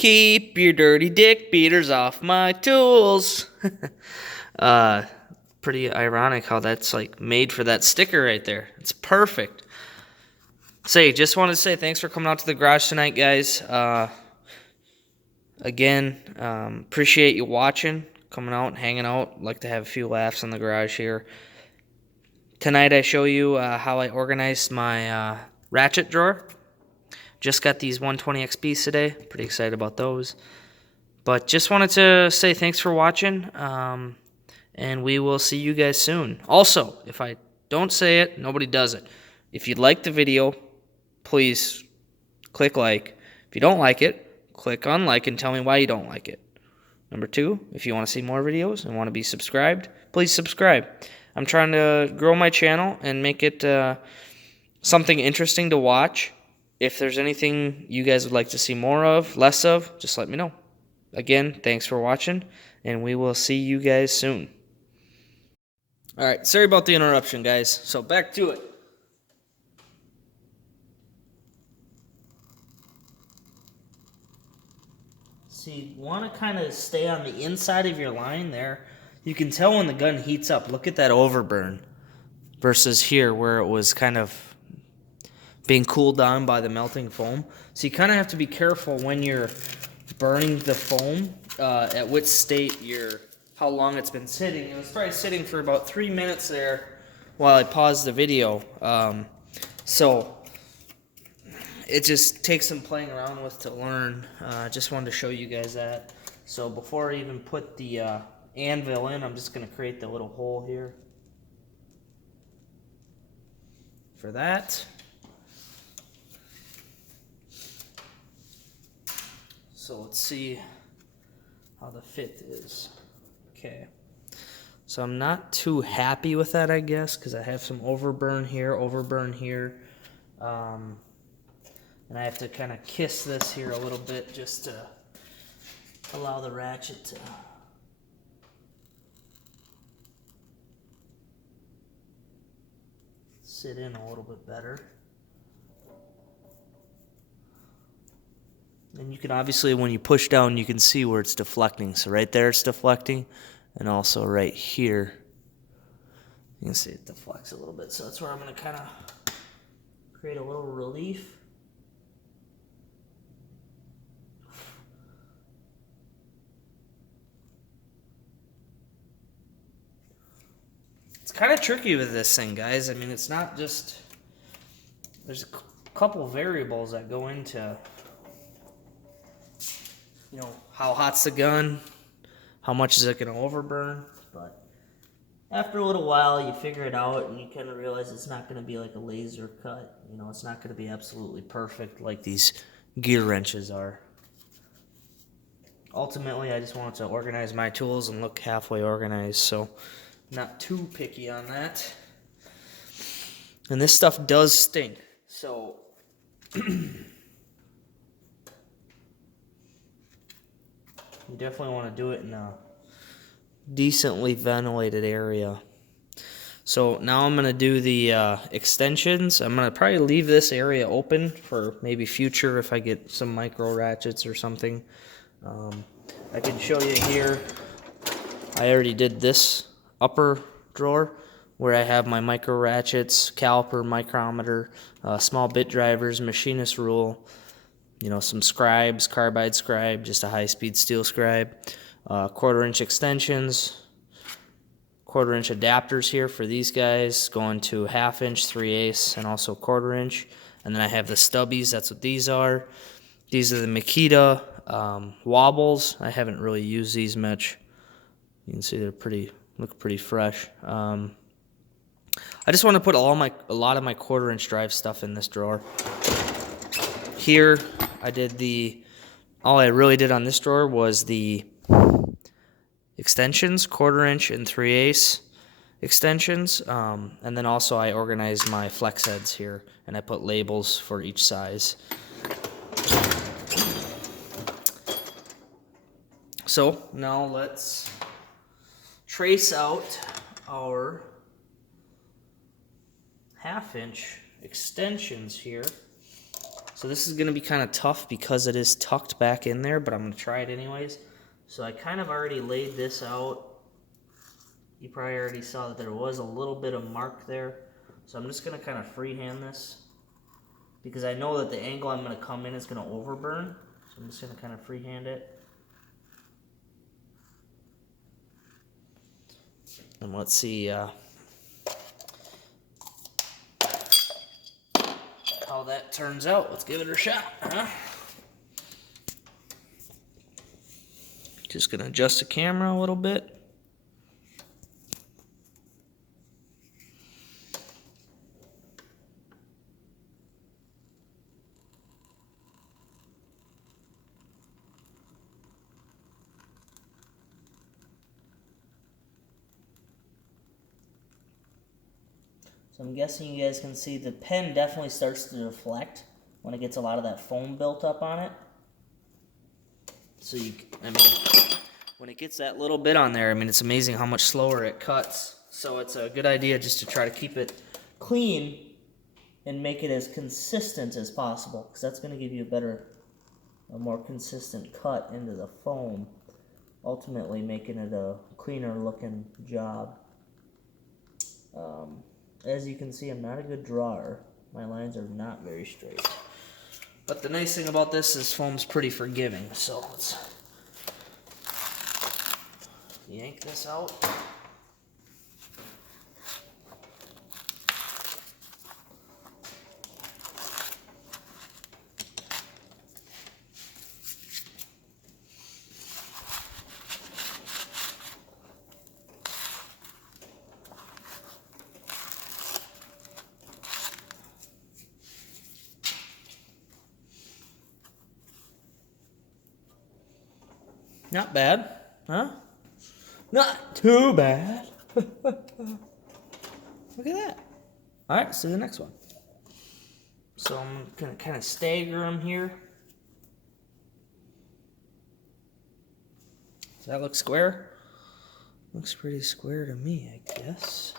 Keep your dirty dick beaters off my tools. uh, Pretty ironic how that's like made for that sticker right there. It's perfect. Just wanted to say thanks for coming out to the garage tonight, guys. Again, appreciate you watching, coming out and hanging out. Like to have a few laughs in the garage here. Tonight I show you how I organized my ratchet drawer. Just got these 120 XPs today. Pretty excited about those. But just wanted to say thanks for watching, and we will see you guys soon. Also, if I don't say it, nobody does it. If you like the video, please click like. If you don't like it, click on like and tell me why you don't like it. Number 2, if you want to see more videos and want to be subscribed, please subscribe. I'm trying to grow my channel and make it something interesting to watch. If there's anything you guys would like to see more of, less of, just let me know. Again, thanks for watching, and we will see you guys soon. Alright, sorry about the interruption, guys. So back to it. So you want to kind of stay on the inside of your line there. You can tell when the gun heats up. Look at that overburn versus here where it was kind of being cooled down by the melting foam. So you kind of have to be careful when you're burning the foam, at which state how long it's been sitting. It was probably sitting for about 3 minutes there while I paused the video. So it just takes some playing around with to learn. Just wanted to show you guys that. So before I even put the anvil in, I'm just going to create the little hole here for that. So let's see how the fit is. Okay. So I'm not too happy with that, I guess, because I have some overburn here. And I have to kind of kiss this here a little bit just to allow the ratchet to sit in a little bit better. And you can obviously, when you push down, you can see where it's deflecting. So right there it's deflecting, and also right here, you can see it deflects a little bit. So that's where I'm going to kind of create a little relief. It's kind of tricky with this thing, guys. I mean, it's not just, there's a couple variables that go into, how hot's the gun, how much is it going to overburn. But after a little while, you figure it out, and you kind of realize it's not going to be like a laser cut. It's not going to be absolutely perfect like these gear wrenches are. Ultimately, I just wanted to organize my tools and look halfway organized, so not too picky on that. And this stuff does stink, so you definitely want to do it in a decently ventilated area. So now I'm going to do the extensions. I'm going to probably leave this area open for maybe future if I get some micro ratchets or something. I can show you here. I already did this upper drawer where I have my micro ratchets, caliper, micrometer, small bit drivers, machinist rule, some scribes, carbide scribe, just a high-speed steel scribe, 1/4-inch extensions, 1/4-inch adapters here for these guys, going to 1/2-inch, 3/8, and also 1/4-inch. And then I have the stubbies, that's what these are. These are the Makita wobbles. I haven't really used these much. You can see they're look pretty fresh. I just want to put a lot of my 1/4-inch drive stuff in this drawer. Here, all I really did on this drawer was the extensions, 1/4-inch and 3/8 extensions, and then also I organized my flex heads here, and I put labels for each size. So now let's trace out our 1/2-inch extensions here. So this is going to be kind of tough because it is tucked back in there, but I'm going to try it anyways. So I kind of already laid this out. You probably already saw that there was a little bit of mark there. So I'm just going to kind of freehand this because I know that the angle I'm going to come in is going to overburn. So I'm just going to kind of freehand it. And let's see how that turns out. Let's give it a shot, huh? Just going to adjust the camera a little bit. So I'm guessing you guys can see the pen definitely starts to deflect when it gets a lot of that foam built up on it. So when it gets that little bit on there, it's amazing how much slower it cuts. So it's a good idea just to try to keep it clean and make it as consistent as possible, because that's going to give you a more consistent cut into the foam, ultimately making it a cleaner looking job. As you can see, I'm not a good drawer. My lines are not very straight. But the nice thing about this is foam's pretty forgiving. So let's yank this out. Not bad, huh? Not too bad. Look at that. All right, let's do the next one. So I'm going to kind of stagger them here. Does that look square? Looks pretty square to me, I guess.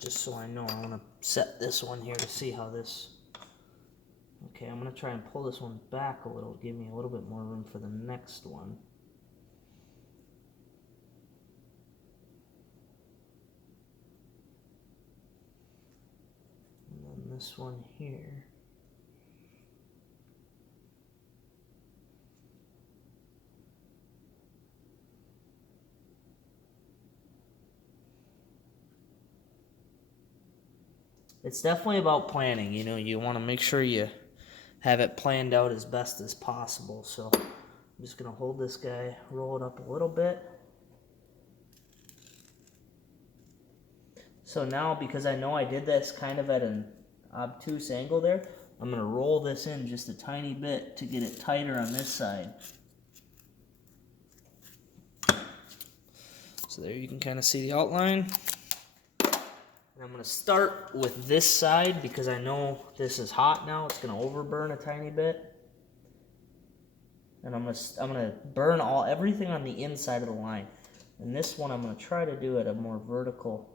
Just so I know, I want to set this one here to see how this... Okay, I'm going to try and pull this one back a little, give me a little bit more room for the next one. And then this one here. It's definitely about planning, you want to make sure you have it planned out as best as possible. So I'm just going to hold this guy, roll it up a little bit. So now, because I know I did this kind of at an obtuse angle there, I'm going to roll this in just a tiny bit to get it tighter on this side. So there you can kind of see the outline. And I'm going to start with this side because I know this is hot now. It's going to overburn a tiny bit. And I'm going to burn everything on the inside of the line. And this one I'm going to try to do at a more vertical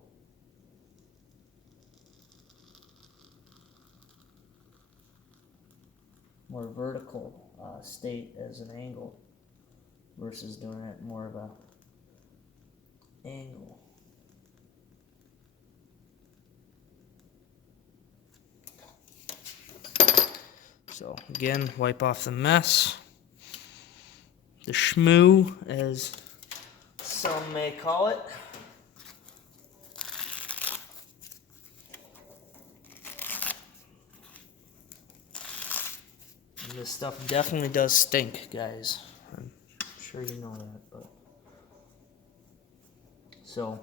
state as an angle versus doing it more of a angle. So again, wipe off the mess, the schmoo as some may call it. And this stuff definitely does stink, guys. I'm sure you know that, but so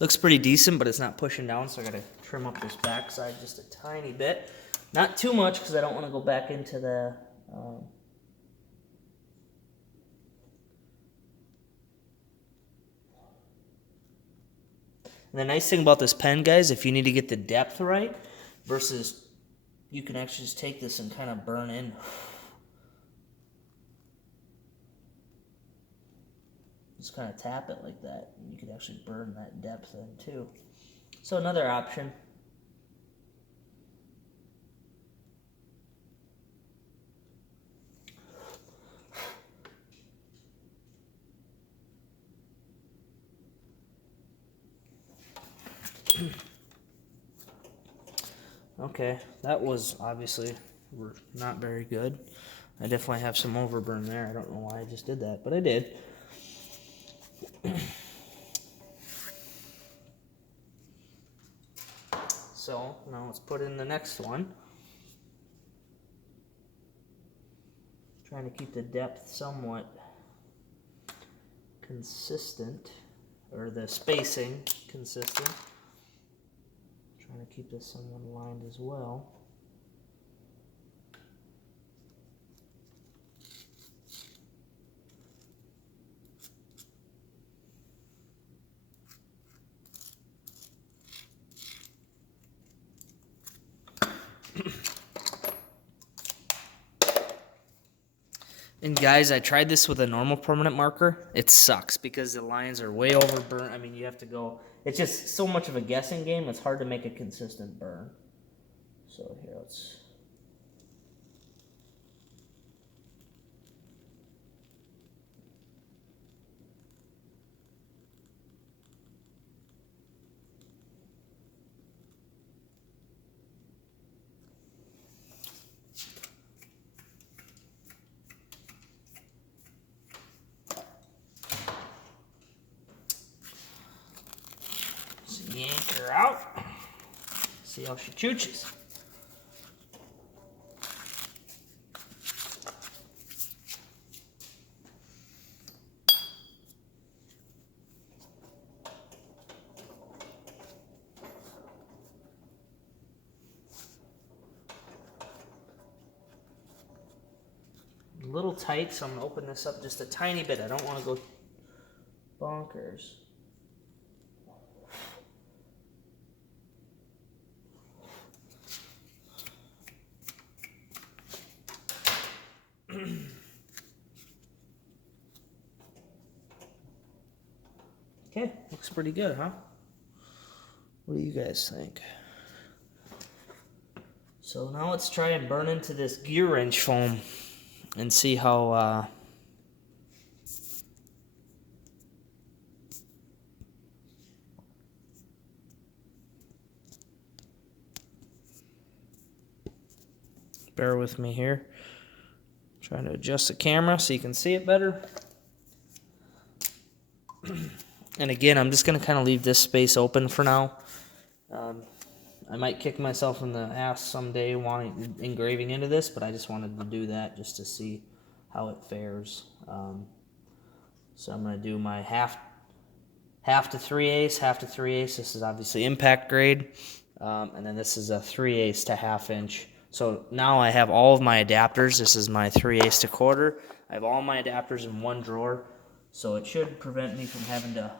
looks pretty decent, but it's not pushing down, so I gotta trim up this backside just a tiny bit. Not too much because I don't want to go back into the And the nice thing about this pen, guys, if you need to get the depth right, versus you can actually just take this and kind of burn in. Just kind of tap it like that, and you could actually burn that depth in too. So another option. Okay, that was obviously not very good. I definitely have some overburn there. I don't know why I just did that, but I did. So now let's put in the next one. Trying to keep the depth somewhat consistent, or the spacing consistent. Trying to keep this somewhat aligned as well. And guys, I tried this with a normal permanent marker. It sucks because the lines are way overburnt. I mean, you have to go, it's just so much of a guessing game, it's hard to make a consistent burn. So here, let's... yank her out. See how she chooches. A little tight, so I'm going to open this up just a tiny bit. I don't want to go bonkers. Okay, looks pretty good, huh? What do you guys think? So now let's try and burn into this gear wrench foam and see how bear with me here. Trying to adjust the camera so you can see it better. And again, I'm just going to kind of leave this space open for now. I might kick myself in the ass someday engraving into this, but I just wanted to do that just to see how it fares. So I'm going to do my half to 3/8, half to 3/8. This is obviously impact grade. And then this is a 3/8 to ½ inch. So now I have all of my adapters. This is my 3/8 to 1/4. I have all my adapters in one drawer. So it should prevent me from having to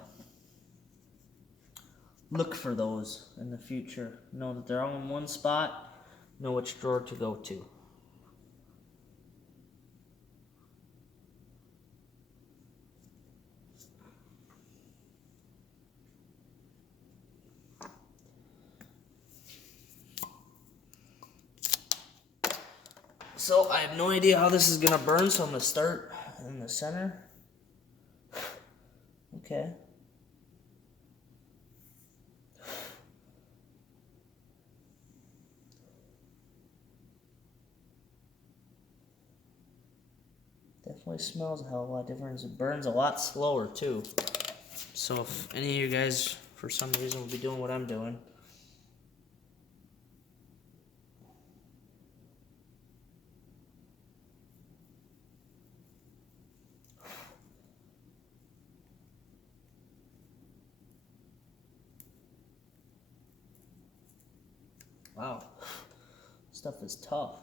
look for those in the future. Know that they're all in one spot. Know which drawer to go to. So I have no idea how this is going to burn, so I'm going to start in the center. Okay. Definitely smells a hell of a lot different. It burns a lot slower too. So if any of you guys, for some reason, will be doing what I'm doing, wow, stuff is tough.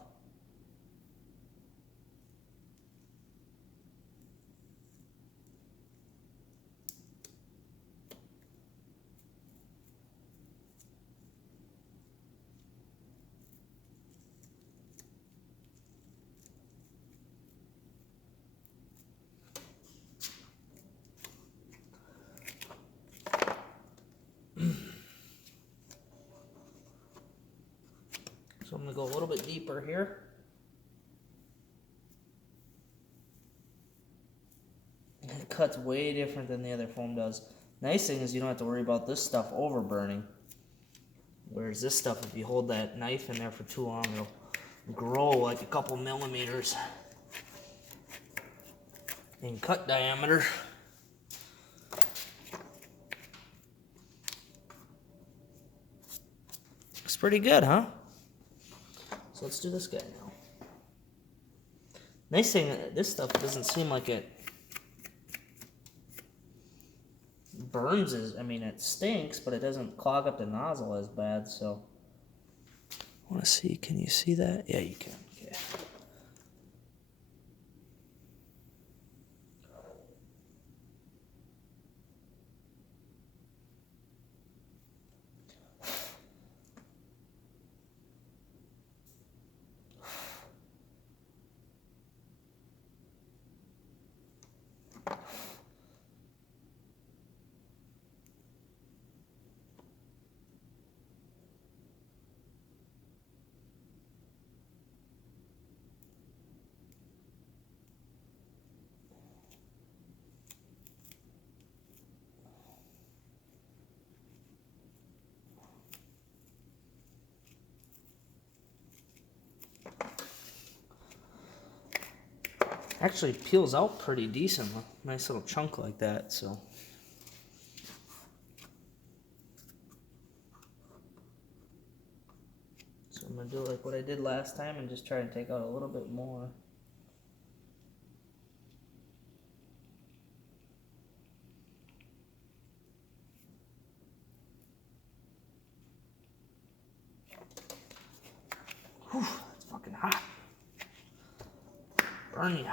So I'm going to go a little bit deeper here. It cuts way different than the other foam does. Nice thing is you don't have to worry about this stuff overburning. Whereas this stuff, if you hold that knife in there for too long, it'll grow like a couple millimeters in cut diameter. Looks pretty good, huh? So let's do this guy now. Nice thing, this stuff doesn't seem like it burns as, I mean, it stinks, but it doesn't clog up the nozzle as bad, so. I want to see, can you see that? Yeah, you can. Okay. Actually peels out pretty decent. Nice little chunk like that, so. So I'm gonna do like what I did last time and just try and take out a little bit more. Whew, it's fucking hot. Burn you.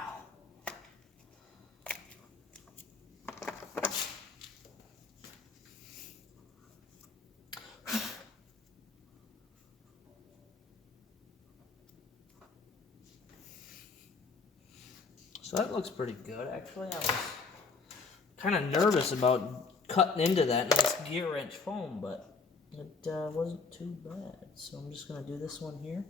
So that looks pretty good, actually. I was kind of nervous about cutting into that nice gear wrench foam, but it wasn't too bad. So I'm just going to do this one here.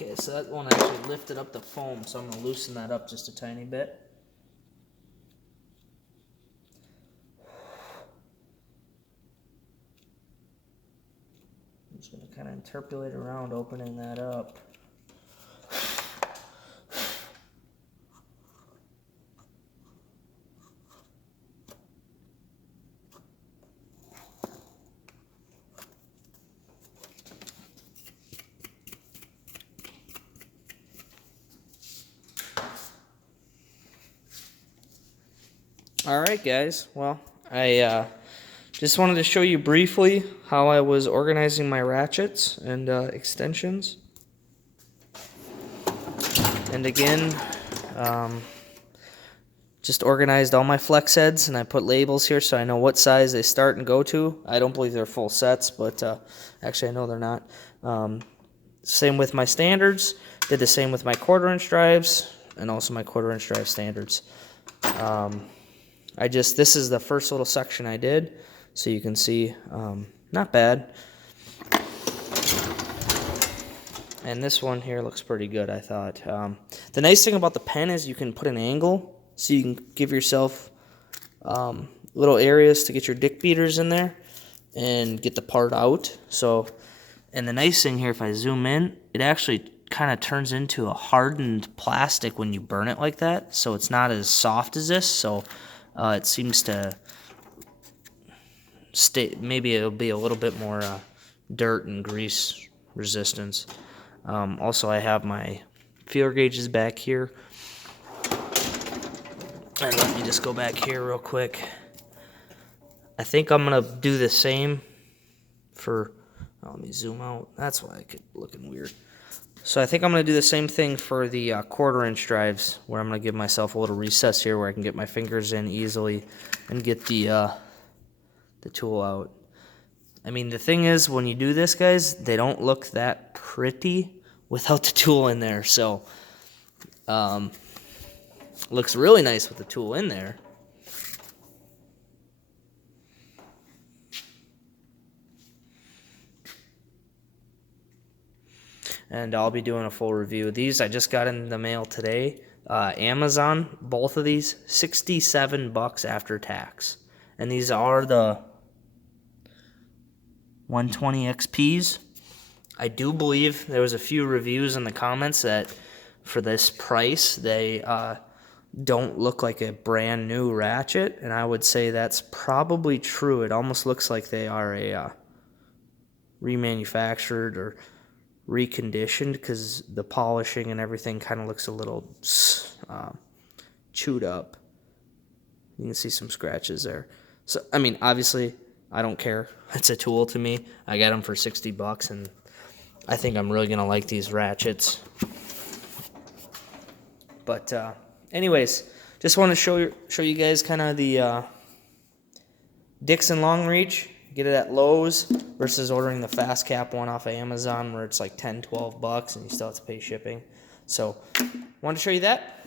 Okay, so that one actually lifted up the foam, so I'm going to loosen that up just a tiny bit. I'm just going to kind of interpolate around, opening that up. Alright guys, well, I just wanted to show you briefly how I was organizing my ratchets and extensions. And again, just organized all my flex heads, and I put labels here so I know what size they start and go to. I don't believe they're full sets, but actually I know they're not. Same with my standards. Did the same with my 1/4" drives and also my 1/4" drive standards. This is the first little section I did, so you can see, not bad. And this one here looks pretty good, I thought. The nice thing about the pen is you can put an angle, so you can give yourself little areas to get your dick beaters in there and get the part out. So, and the nice thing here, if I zoom in, it actually kind of turns into a hardened plastic when you burn it like that, so it's not as soft as this, so it seems to stay, maybe it'll be a little bit more dirt and grease resistance. Also, I have my feeler gauges back here. And let me just go back here real quick. I think I'm going to do the same for, oh, let me zoom out. That's why I keep looking weird. So I think I'm going to do the same thing for the 1/4-inch drives, where I'm going to give myself a little recess here where I can get my fingers in easily and get the tool out. I mean, the thing is, when you do this, guys, they don't look that pretty without the tool in there. So, looks really nice with the tool in there. And I'll be doing a full review of these. I just got in the mail today. Amazon, both of these, $67 after tax. And these are the 120 XPs. I do believe there was a few reviews in the comments that for this price, they don't look like a brand new ratchet. And I would say that's probably true. It almost looks like they are a remanufactured or reconditioned, because the polishing and everything kind of looks a little chewed up. You can see some scratches there. So, I mean, obviously, I don't care. It's a tool to me. I got them for $60, and I think I'm really going to like these ratchets. But anyways, just want to show you guys kind of the Dixon long reach. Get it at Lowe's versus ordering the fast cap one off of Amazon, where it's like $10-12 and you still have to pay shipping. So, wanted to show you that.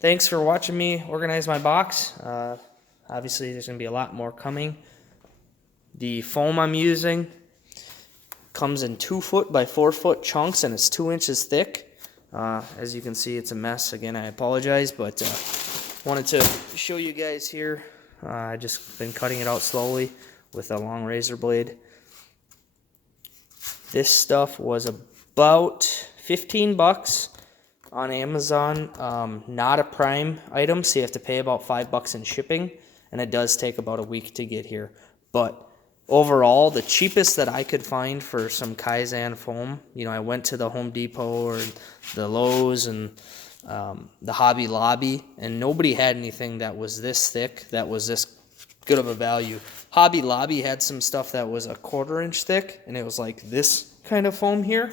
Thanks for watching me organize my box. Obviously, there's going to be a lot more coming. The foam I'm using comes in 2-foot by 4-foot chunks, and it's 2 inches thick. As you can see, it's a mess. Again, I apologize, but wanted to show you guys here. I just been cutting it out slowly with a long razor blade. This stuff was about $15 on Amazon. Not a Prime item, so you have to pay about $5 in shipping, and it does take about a week to get here. But overall, the cheapest that I could find for some Kaizen foam, you know, I went to the Home Depot or the Lowe's and the Hobby Lobby, and nobody had anything that was this thick, that was this good of a value. Hobby Lobby had some stuff that was a 1/4-inch thick, and it was like this kind of foam here.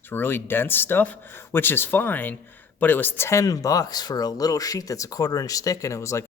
It's really dense stuff, which is fine, but it was $10 for a little sheet that's a 1/4-inch thick, and it was like